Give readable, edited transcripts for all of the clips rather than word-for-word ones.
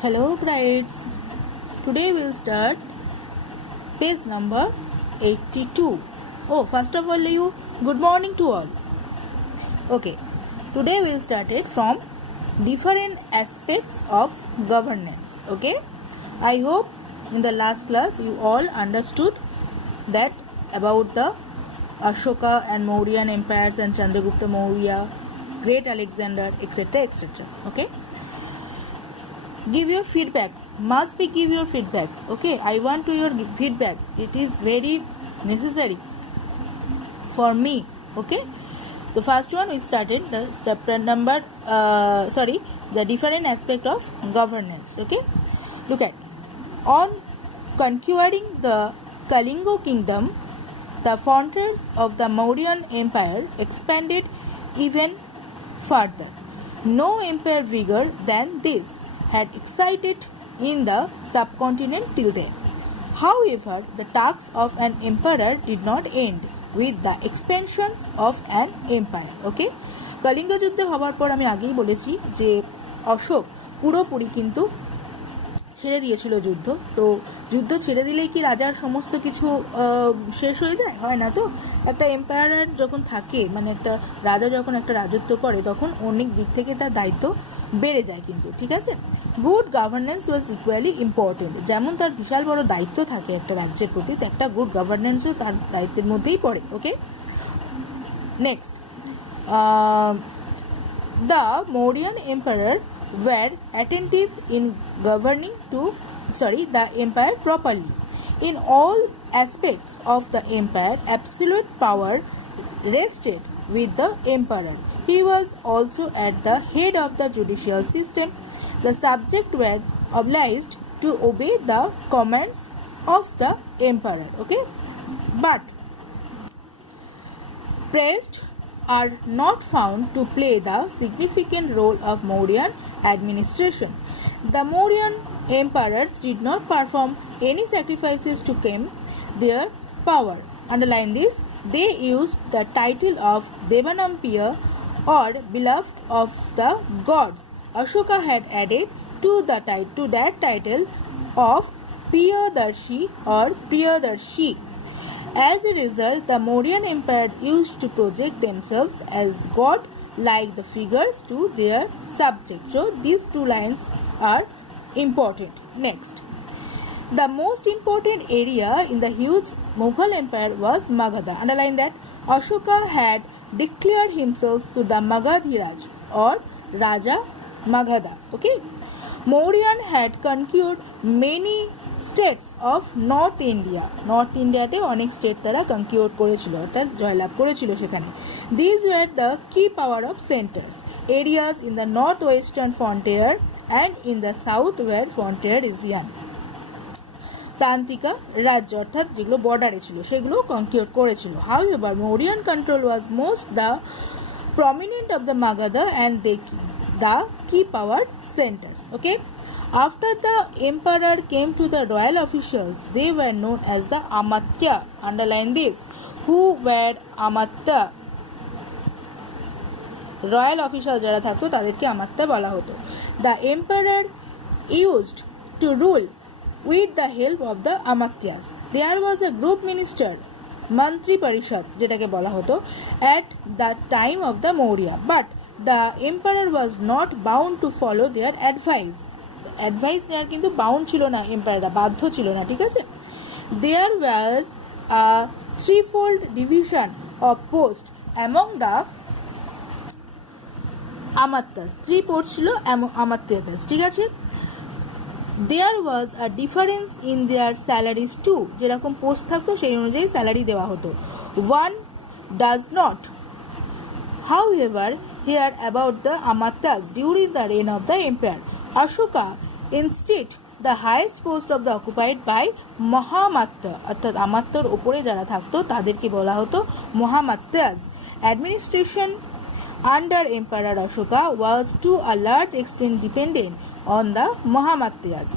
Hello grades. Today we'll start page number 82. Oh, first of all you good morning to all. Okay. Today we'll start it from different aspects of governance. Okay? I hope in the last class you all understood that about the Ashoka and Mauryan empires and Chandragupta Maurya, Great Alexander, etc. etc. Okay? Give your feedback. Must be give your feedback. Okay, I want to your feedback. It is very necessary for me. Okay, the first one we started the chapter number. The different aspect of governance. Okay, look at on conquering the Kalinga kingdom, the frontiers of the Mauryan Empire expanded even further. No empire bigger than this had existed in the subcontinent till then. However, the task of an emperor did not end with the expansions of an empire. Okay? Kalinga যুদ্ধ হওয়ার পর আমি আগেই বলেছি যে অশোক পুরোপুরি কিন্তু ছেড়ে দিয়েছিল যুদ্ধ। তো যুদ্ধ ছেড়ে দিলেই কি রাজার সমস্ত কিছু শেষ হয়ে যায়? হয় না তো। একটা এম্পায়ার যখন থাকে, মানে একটা রাজা যখন একটা রাজত্ব করে, তখন অনেক দিক থেকে তার দায়িত্ব বেড়ে যায় কিন্তু, ঠিক আছে। গুড গভর্নেন্স ওয়াজ ইকুয়ালি ইম্পর্টেন্ট। যেমন তার বিশাল বড় দায়িত্ব থাকে একটা রাজ্যের প্রতি, একটা গুড গভর্নেন্সও তার দায়িত্বের মধ্যেই পড়ে। Okay, next, the Mauryan empire were attentive in governing the empire properly. In all aspects of the empire, absolute power rested with the emperor. He was also at the head of the judicial system. The subjects were obliged to obey the commands of the emperor. Okay, but priests are not found to play the significant role of Mauryan administration. The Mauryan emperors did not perform any sacrifices to claim their power. Underline this, they used the title of Devanampiya or beloved of the gods. Ashoka had added to that title of Priyadarshi or Priyadarshi. As a result, the Mauryan Empire used to project themselves as god-like the figures to their subjects. So these two lines are important. Next, the most important area in the huge Mughal Empire was Magadha. Underline that Ashoka had declared himself to the Magadhiraj or Raja Magadha. Okay, Mauryan had conquered many states of north ইন্ডিয়াতে অনেক স্টেট তারা কনকিউর করেছিল, অর্থাৎ জয়লাভ করেছিল সেখানে। These were the key power of centres areas in the north western frontier and in the south war frontier region. প্রান্তিকা রাজ্য অর্থাৎ যেগুলো বর্ডারে ছিল সেগুলো কনকিউর করেছিল। However Mauryan control was most the prominent of the Magadha and the key power centres. Okay, after the emperor came to the royal officials, they were known as the Amatya. Underline this. Who were Amatya? Royal officials যারা থাকতো তাদেরকে আমাত্যা বলা হতো। The emperor used to rule with the help of the Amatyas. There was a group minister, মন্ত্রী পরিষদ যেটাকে বলা হতো, at the time of the Maurya, but the emperor was not bound to follow their advice. Advice নেওয়ার কিন্তু বাউন্ড ছিল না, এম্পায়াররা বাধ্য ছিল না, ঠিক আছে। There was a threefold division of post among the Amatyas, three post ছিল আমাত্যাস, ঠিক আছে। There was a difference in their salaries too, যেরকম পোস্ট থাকতো সেই অনুযায়ী স্যালারি দেওয়া হতো। One does not however hear about the Amatyas during the reign of the empire. Ashoka instead the highest post of the occupied by Mahamatya, অর্থাৎ আমাত্যর উপরে যারা থাকতো তাদেরকে বলা হতো Mahamatyas. Administration under Emperor Ashoka was to a large extent dependent on the Mahamatyas.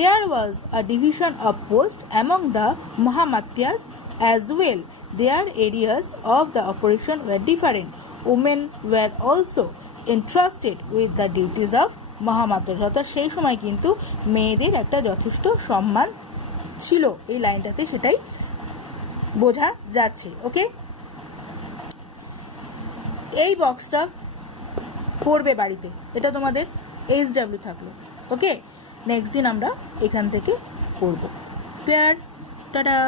There was a division of post among the Mahamatyas as well. Their areas of the operation were different. Women were also entrusted with the duties of মহামাদ্রাসা, অর্থাৎ সেই সময় কিন্তু মেয়েদের একটা যথেষ্ট সম্মান ছিল, এই লাইনটাতে সেটাই বোঝা যাচ্ছে। ওকে, এই বক্সটা পড়বে বাড়িতে, এটা তোমাদের HW থাকলো। ওকে, নেক্সট দিন আমরা এখান থেকে পড়ব। ক্লিয়ার? টাটা।